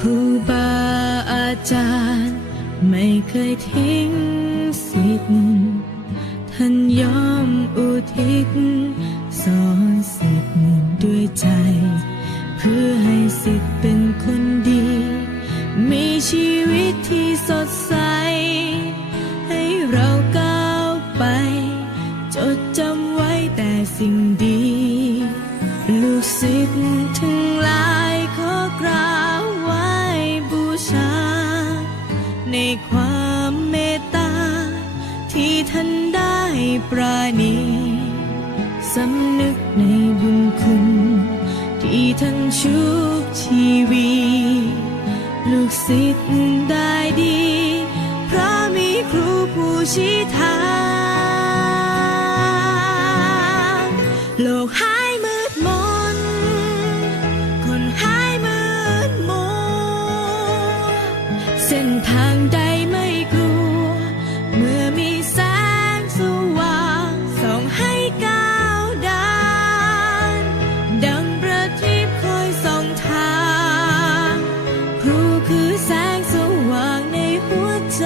ครูบาอาจารย์ ไม่เคยทิ้งสิทธิ์ท่านยอมอุทิศ สอนสิทธิ์ด้วยใจ เพื่อให้สิทธิ์เป็นคนดี มีชีวิตที่สดใส ให้เราก้าวไป จดจำไว้แต่สิ่งดี ลูกศิษย์ทั้งหลาย ที่ท่านได้ปราณีสำนึกในบุญคุณ ที่ท่านชุบชีวีลูกศิษย์ได้ดีเพราะมีครูผู้ชี้ทางโลกหา แสงสว่างในหัวใจ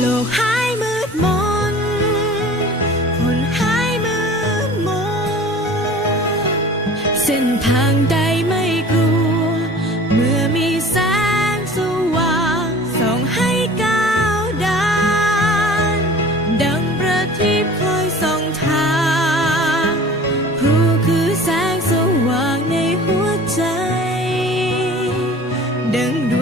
โลกหายมืดมนฝนหายมืดมนเส้นทางใดไม่กลัว เมื่อมีแสงสว่างส่องให้ก้าวเดินดังประทีปคอยส่องทางครูคือแสงสว่างในหัวใจ ดังดวง